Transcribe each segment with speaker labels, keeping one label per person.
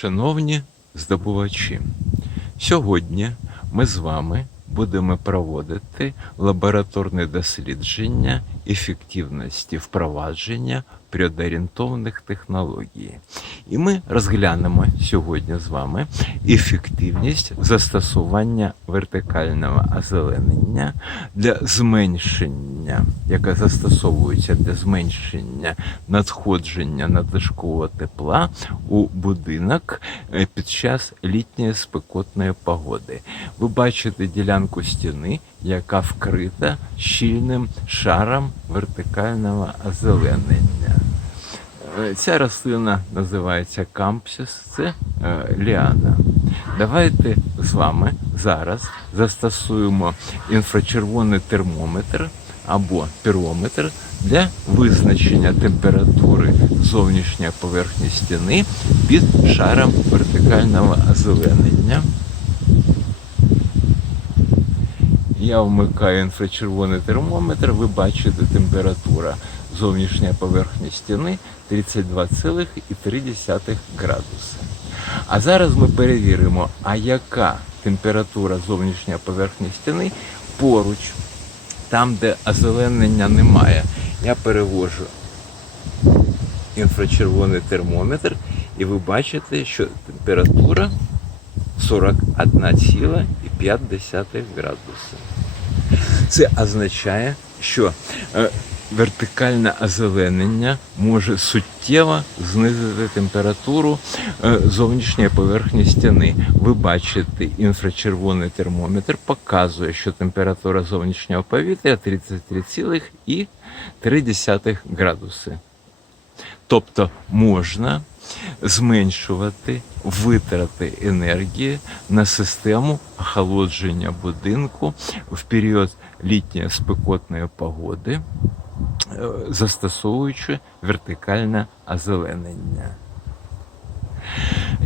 Speaker 1: Шановні здобувачі, сьогодні ми з вами будемо проводити лабораторне дослідження ефективності впровадження природоорієнтованих технологій. І ми розглянемо сьогодні з вами ефективність застосування вертикального озеленення для зменшення, яке застосовується для зменшення надходження надлишкового тепла у будинок е, під час літньої спекотної погоди. Ви бачите ділянку стіни, яка вкрита щільним шаром вертикального озеленення. Е, Ця рослина називається кампсіс, це е, ліана. Давайте з вами зараз застосуємо інфрачервоний термометр або пірометр для визначення температури зовнішньої поверхні стіни під шаром вертикального озеленення. Я вмикаю інфрачервоний термометр, ви бачите температура зовнішньої поверхні стіни 32,3 градуси. А зараз ми перевіримо, а яка температура зовнішньої поверхні стіни поруч, там, де озеленення немає. Я перевожу інфрачервоний термометр, і ви бачите, що температура 41,5 градуси. Це означає, що е, вертикальне озеленення може суттєво знизити температуру е, зовнішньої поверхні стіни. Ви бачите, інфрачервоний термометр показує, що температура зовнішнього повітря 33,3 градуси. Тобто можна зменшувати витрати енергії на систему охолодження будинку в період літньої спекотної погоди, е, застосовуючи вертикальне озеленення.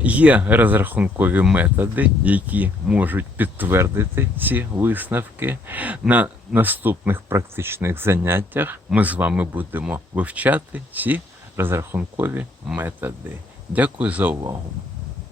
Speaker 1: Є розрахункові методи, які можуть підтвердити ці висновки. На наступних практичних заняттях ми з вами будемо вивчати ці розрахункові методи. Дякую за увагу.